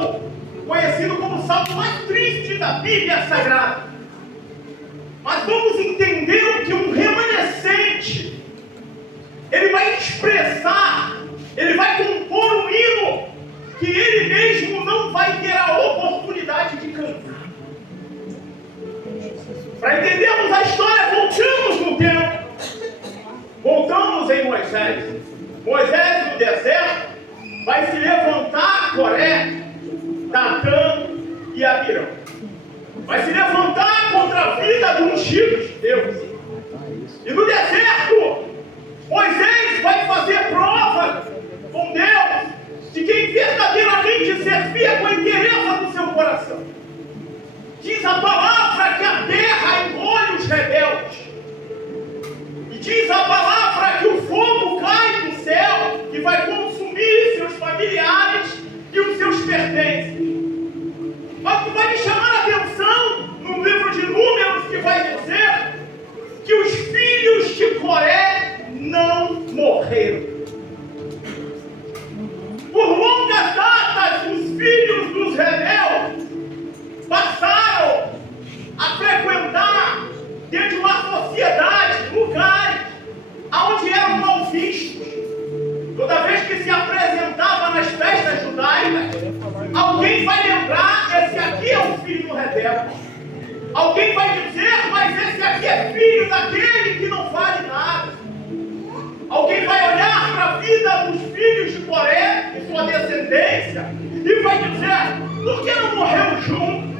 salmo conhecido como o salmo mais triste da Bíblia Sagrada. Mas vamos entender que um remanescente, ele vai expressar, ele vai compor um hino que ele mesmo não vai ter a oportunidade de cantar. Para entendermos a história, voltamos no tempo. Voltamos em Moisés. Moisés no deserto vai se levantar Coré, Datã e Abirão. Vai se levantar contra a vida do ungido de Deus. E no deserto, Moisés vai fazer prova com Deus de quem verdadeiramente servia com a inteireza do seu coração. Diz a palavra que a terra engole os rebeldes. E diz a palavra que o fogo cai do céu e vai consumir seus familiares e os seus pertences. Mas o que vai me chamar a atenção no livro de Números, que vai dizer que os filhos de Coré não morreram. Por longas datas, os filhos dos rebeldes passaram a frequentar dentro de uma sociedade, lugares onde eram mal vistos. Toda vez que se apresentava nas festas judaicas, alguém vai lembrar: esse aqui é o filho rebelde. Alguém vai dizer: mas esse aqui é filho daquele que não vale nada. Alguém vai olhar para a vida dos filhos de Coré e sua descendência e vai dizer: por que não morreu junto?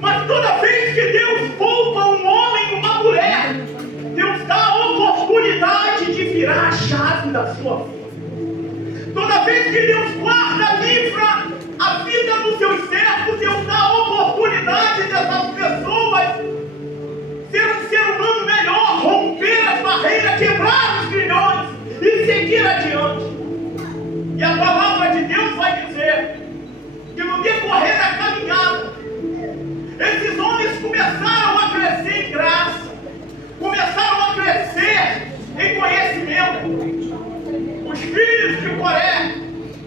Mas toda vez que Deus poupa um homem e uma mulher, Deus dá a oportunidade de virar a chave da sua vida. Toda vez que Deus guarda, livra a vida dos seus servos, Deus dá a oportunidade dessas pessoas ser um ser humano melhor, romper as barreiras, quebrar os grilhões e seguir adiante. E a palavra de Deus vai dizer que no decorrer da caminhada, esses homens começaram a crescer em graça, começaram a crescer em conhecimento. Os filhos de Coré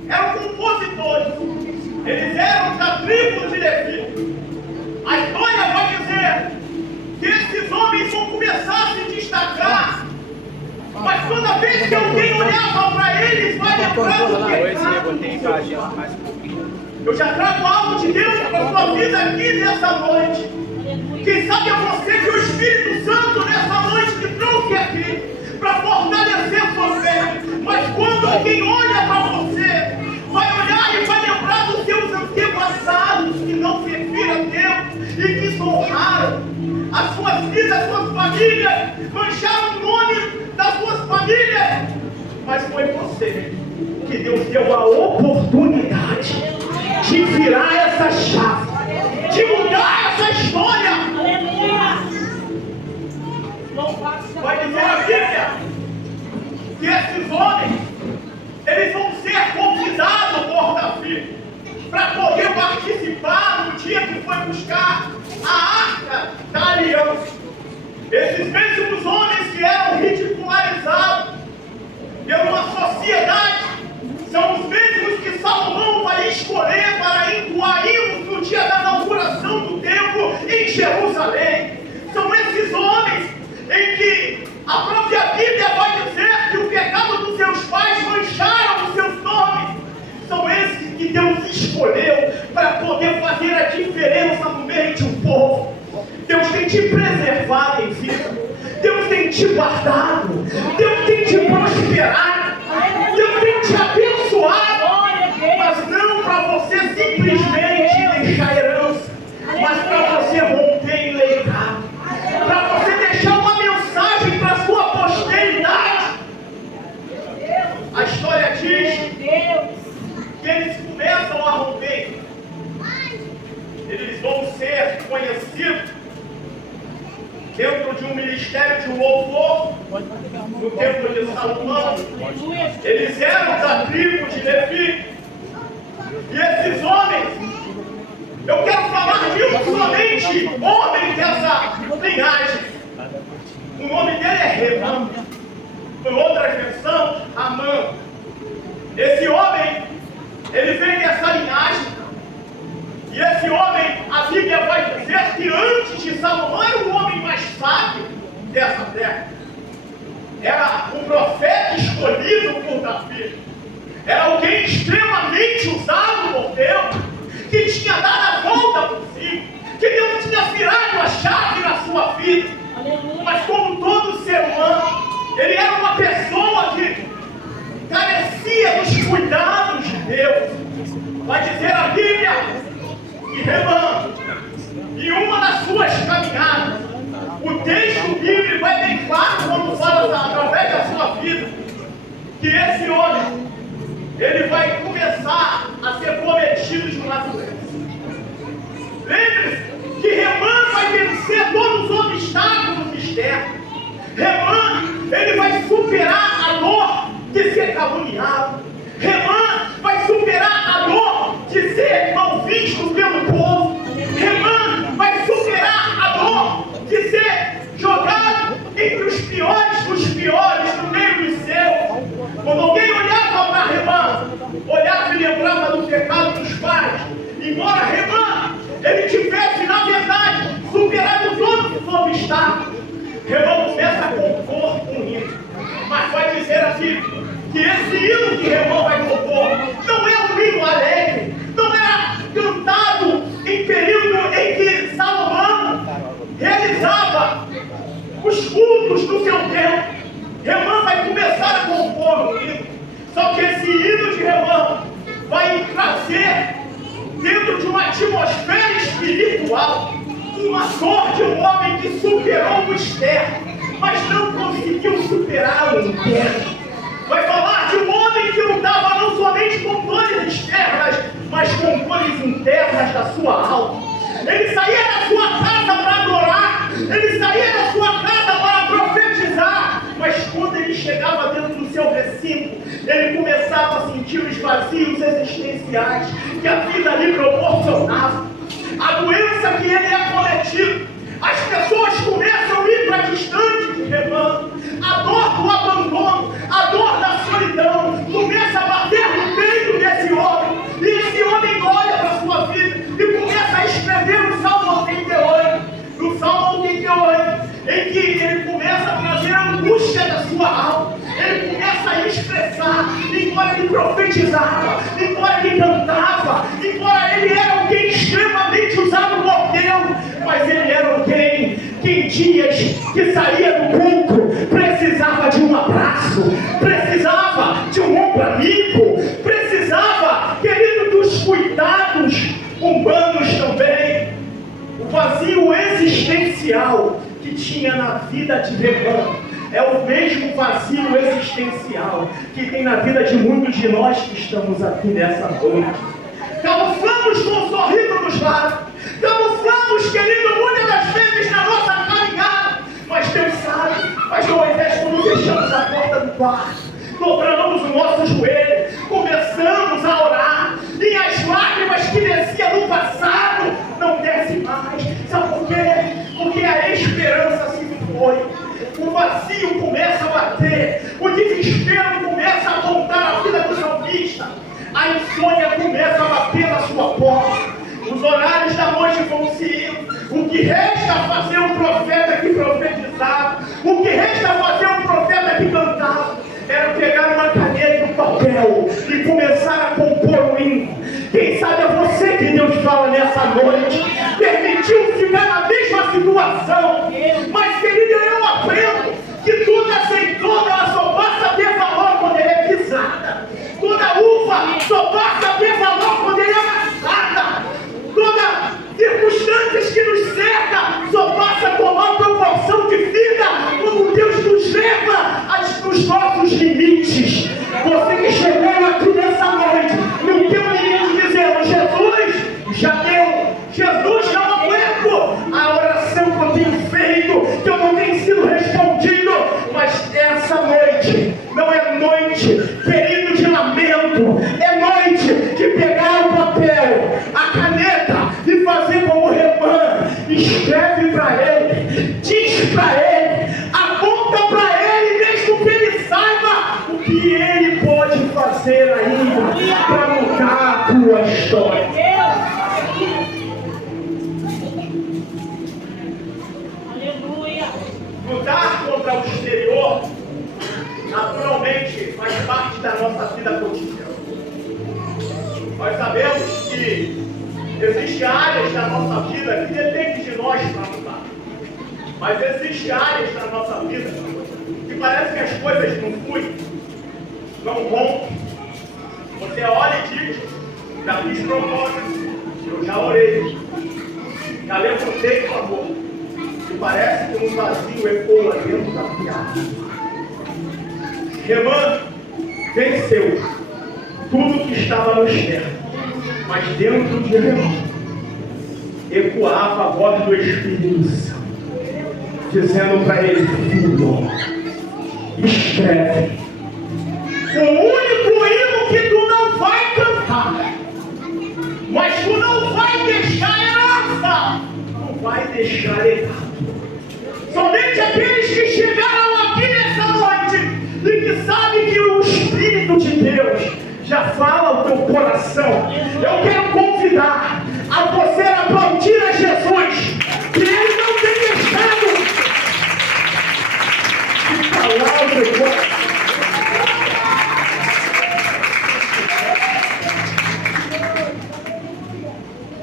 eram compositores, eles eram da tribo de Levi. A história vai dizer que esses homens vão começar a se destacar, mas toda vez que alguém olhava para eles, vai lembrar do pecado. Eu já trago algo de Deus para a sua vida aqui nessa noite. Quem sabe é você que o Espírito Santo nessa noite te trouxe aqui para fortalecer sua fé. Mas quando alguém olha para você, vai olhar e vai lembrar dos seus antepassados que não serviram a Deus e desonraram as suas vidas, as suas famílias, mancharam o nome das suas famílias. Mas foi você que Deus deu a oportunidade de virar essa chave, de mudar essa história. Vai dizer a Bíblia que esses homens, eles vão ser convidados por Davi para poder participar no dia que foi buscar a Arca da Aliança. Esses mesmos homens que eram ridicularizados por uma sociedade são os mesmos que Salomão vai escolher para entoar hinos no dia da inauguração do templo em Jerusalém. São esses homens em que a própria Bíblia vai dizer que o pecado dos seus pais mancharam os seus nomes. São esses que Deus escolheu para poder fazer a diferença no meio de um povo. Deus tem te preservado em vida. Deus tem te guardado. Deus tem te prosperado. Deus tem te abençoado. Mas não para você simplesmente deixar herança, mas para você romper em legado, para você deixar uma mensagem para a sua posteridade. A história diz que eles começam a romper. Eles vão ser conhecidos dentro de um ministério de louvor no templo de Salomão. Eles eram da tribo de Levi. E esses homens, eu quero falar de um somente homem dessa linhagem. O nome dele é Remã. Por outra versão, Amã. Esse homem, ele vem dessa linhagem E esse homem, a Bíblia vai dizer que antes de Salomão era o homem mais sábio dessa terra. Era um profeta escolhido por Davi. Era alguém extremamente usado por Deus, que tinha dado a volta por si, que Deus tinha virado a chave na sua vida. Mas como todo ser humano, ele era uma pessoa que carecia dos cuidados de Deus. Vai dizer a Bíblia que Remã, em uma das suas caminhadas, o texto bíblico é bem claro quando fala através da sua vida, que esse homem, ele vai começar a ser cometido de uma doença. Lembre-se que Remã vai vencer todos os obstáculos externos. Remã, ele vai superar a dor de ser caluniado. Remã vai superar a dor de ser mal visto pelo povo. Remã vai superar a dor de ser jogado entre os piores dos piores no meio dos seus. Quando alguém olhava para Remã, olhava e lembrava do pecado dos pais. Embora Remã, ele tivesse, na verdade, superado todos os obstáculos, Remã começa a compor um hino. Mas vai dizer assim, que esse hino que Remã vai compor não é um hino alegre, não era cantado em período em que Salomão realizava os cultos do seu tempo. Remã vai começar a compor um hino. Só que esse hino de Remã vai trazer, dentro de uma atmosfera espiritual, uma dor de um homem que superou o externo, mas não conseguiu superar o interno. Vai falar de um homem que lutava não somente com dores externas, mas com dores internas da sua alma. Ele saía da sua casa para adorar, ele saía da sua casa para profetizar, mas quando ele chegava dentro do seu recinto, ele começava a sentir os vazios existenciais que a vida lhe proporcionava. A doença que ele é cometido, as pessoas começam a ir para distante de Remã. A dor do abandono, a dor da solidão começa a bater no peito desse homem. E esse homem olha para a sua vida e começa a escrever o Salmo 88. No Salmo 88, em que ele começa a trazer a angústia da sua alma. Ele começa a expressar, embora ele profetizava, embora ele cantava, embora ele era alguém extremamente usado por Deus, mas ele era alguém que em dias que saía do culto precisava de um abraço, precisava de um ombro amigo, precisava, querido, dos cuidados humanos também. O vazio existencial que tinha na vida de Remã é o mesmo vazio existencial que tem na vida de muitos de nós que estamos aqui nessa noite. Camuflamos com um sorriso nos lábios, camuflamos, querido, muitas das vezes na nossa caminhada, mas Deus sabe. Mas Moisés, quando fechamos a porta do quarto, dobramos o nosso joelho, começamos a orar, e as lágrimas que desciam no passado não descem mais. Sabe por quê? Porque a esperança se foi. O vazio começa a bater, o desespero começa a voltar à vida do salmista, a insônia começa a bater na sua porta, os horários da noite vão se indo. O que resta fazer um profeta que profetizava, o que resta fazer um profeta que cantava, era pegar uma caneta e um papel e começar a compor um hino. Quem sabe é você que Deus fala nessa noite, permitiu ficar na mesma situação, mas querido, eu aprendo que toda azeitona ela só passa a ter valor quando ela é pisada, toda uva só passa a ter valor quando ela é amassada, toda circunstâncias que nos cerca só passa a tomar proporção de vida quando Deus nos leva aos nossos limites. Você que chegou aqui nessa noite, no teu limite dizendo, Jesus já deu, Jesus não aguento a oração que eu tenho feito, que eu não tenho sido respondido, mas essa noite não é noite, querido, de lamento, é noite de pegar o papel, a caneta e fazer como Remã, escreve para ele, diz para ele, aponta para ele, mesmo que ele saiba o que ele pode fazer ainda para mudar a tua história. para o exterior, naturalmente faz parte da nossa vida cotidiana. Nós sabemos que existem áreas da nossa vida que dependem de nós para mudar. Mas existem áreas da nossa vida que parece que as coisas não fluem, não vão. Você olha e diz: já fiz propósito, eu já orei, já levantei o amor. E parece que um vazio ecoa dentro da piada. Remã venceu tudo que estava no externo, mas dentro de Remã ecoava a voz do Espírito Santo, dizendo para ele: filho, escreve. O único hino que tu não vai cantar, mas tu não vai deixar herança, tu vai deixar legado. Somente aqueles que chegaram aqui nessa noite e que sabem que o Espírito de Deus já fala ao teu coração, eu quero convidar a você a aplaudir a Jesus, que Ele não tem deixado de falar ao teu coração.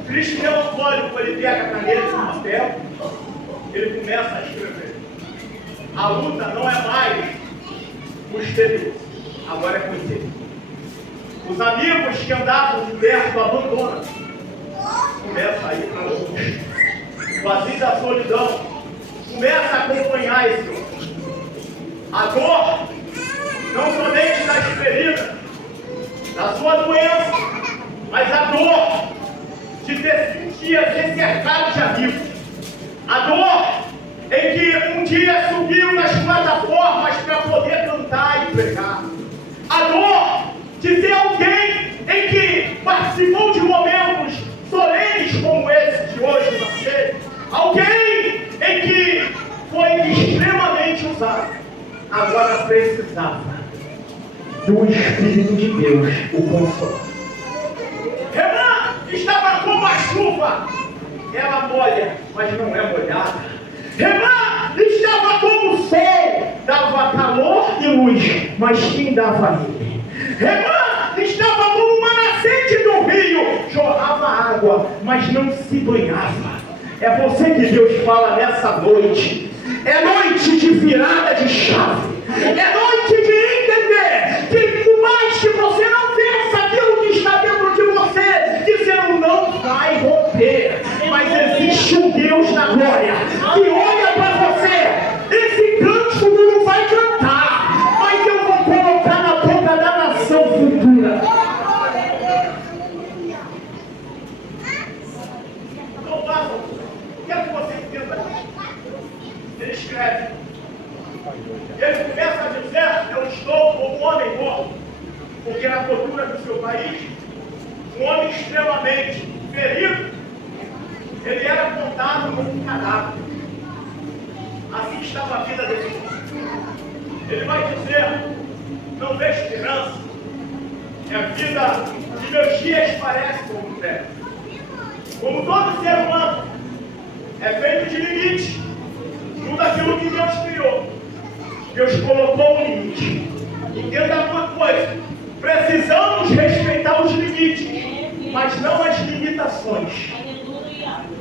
Cristo melancólico, ele pega a caneta e o papel, ele começa a escrever. A luta não é mais o exterior, agora é com ele. Os amigos que andavam de perto abandonam, começa a ir para longe. O vazio da solidão começa a acompanhar esse homem. A dor, não somente das feridas, da sua doença, mas a dor de ser cercado de amigos. A dor em que um dia subiu nas plataformas para poder cantar e pregar. A dor de ser alguém em que participou de momentos solenes como esse de hoje na ceia. Alguém em que foi extremamente usado. Agora precisava do Espírito de Deus, o Consolador. Remã estava como a chuva, ela molha, mas não é molhada. Remã estava como o sol, dava calor e luz, mas quem dava ele? Remã estava como uma nascente do rio, jorrava água, mas não se banhava. É você que Deus fala nessa noite. É noite de virada de chave. É noite de entender que por mais que você não vença aquilo que está dentro de você, dizendo não vai romper, mas existe um Deus na glória que olha para você. Esse cântico tu não vai cantar, mas eu vou colocar na boca da nação futura. Não façam. Quero que você entenda. Ele escreve. Ele começa a dizer: eu estou como um homem morto, porque na cultura do seu país, um homem extremamente ferido, ele era contado como um cadáver. Assim estava a vida desse homem. Ele vai dizer: não vejo esperança, a vida de meus dias parece como terra. Como todo ser humano é feito de limites, tudo aquilo que Deus criou, Deus colocou um limite. Entenda uma coisa: precisamos respeitar os limites, mas não as limitações.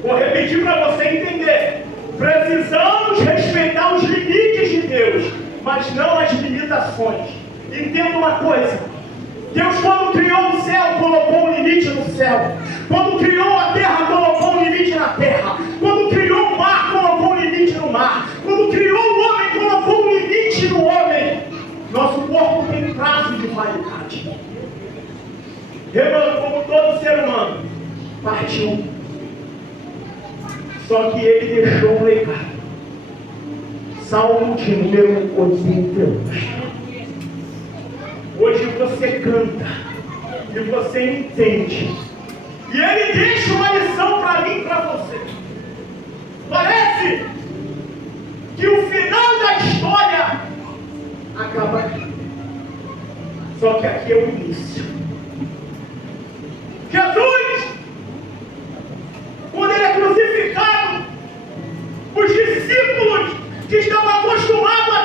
Vou repetir para você entender: precisamos respeitar os limites de Deus, mas não as limitações. Entenda uma coisa: Deus, quando criou o céu, colocou um limite no céu. Quando criou a terra, colocou um limite na terra. Quando criou o mar, colocou um limite no mar. Quando criou o homem, colocou um limite no homem. Nosso corpo tem prazo de validade. Remã, como todo ser humano, partiu. Só que ele deixou um legado. Salmo de número 82. Hoje você canta e você entende. E ele deixa uma lição para mim e para você. Parece que o final da história acaba aqui. Só que aqui é o início. Jesus, quando ele é crucificado, os discípulos que estavam acostumados a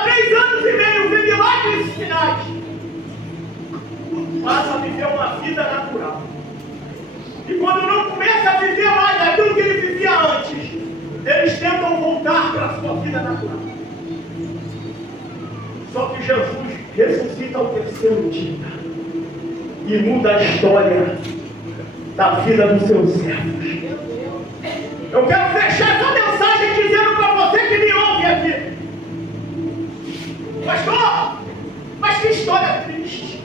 voltar para a sua vida natural. Só que Jesus ressuscita ao terceiro dia e muda a história da vida dos seus servos. Eu quero fechar essa mensagem dizendo para você que me ouve aqui: pastor, mas que história triste.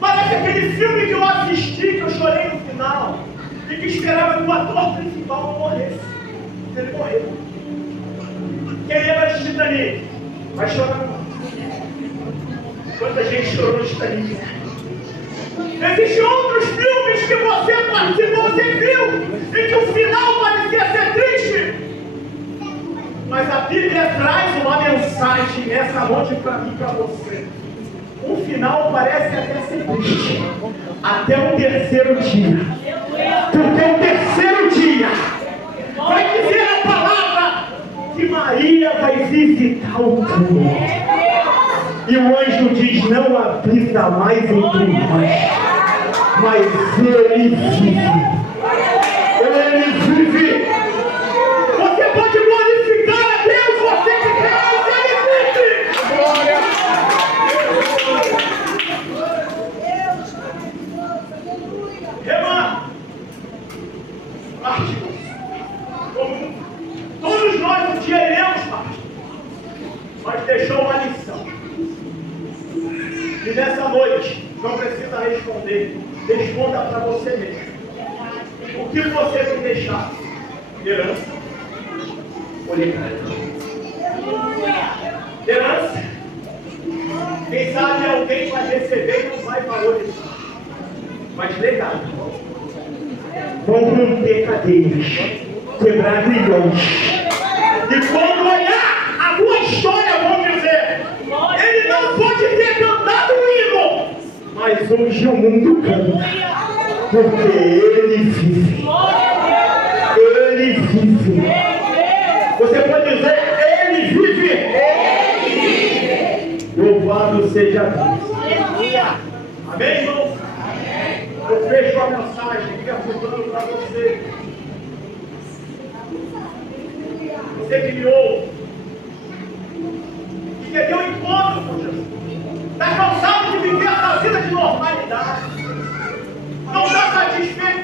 Parece aquele filme que eu assisti, que eu chorei no final, e que esperava que o ator principal não morresse. Ele morreu. Quem lembra de Titanic? Vai chorar não. Quanta gente chorou de Titanic. Existem outros filmes que você participou, você viu, e que o final parecia ser triste. Mas a Bíblia traz uma mensagem nessa noite para mim e para você. O final parece até ser triste, até o terceiro dia. Porque o terceiro dia vai dizer a palavra que Maria vai visitar o túmulo. E o anjo diz: não habita mais entre nós, mas ele vive. Ele vive. Você pode glorificar a Deus, você que crê, mas ele vive. Glória. Irmã, parte. Todos nós um dia iremos partir, mas deixou uma lição. E nessa noite, não precisa responder, responda para você mesmo. O que você vai deixar? Herança ou legado? Herança. Quem sabe alguém vai receber e não vai valorizar. Mas legado. Vão romper cadeias, quebrar grilhões. E quando olhar a tua história, vão dizer: ele não pode ter cantado o hino, mas hoje o mundo canta, porque ele vive. Ele vive. Você pode dizer: ele vive. Ele vive. Louvado seja Deus. Amém, irmãos? Eu fecho a mensagem perguntando para você. Você que me ouve, que quer ter um encontro com Jesus, está cansado de viver essa vida de normalidade, não está satisfeito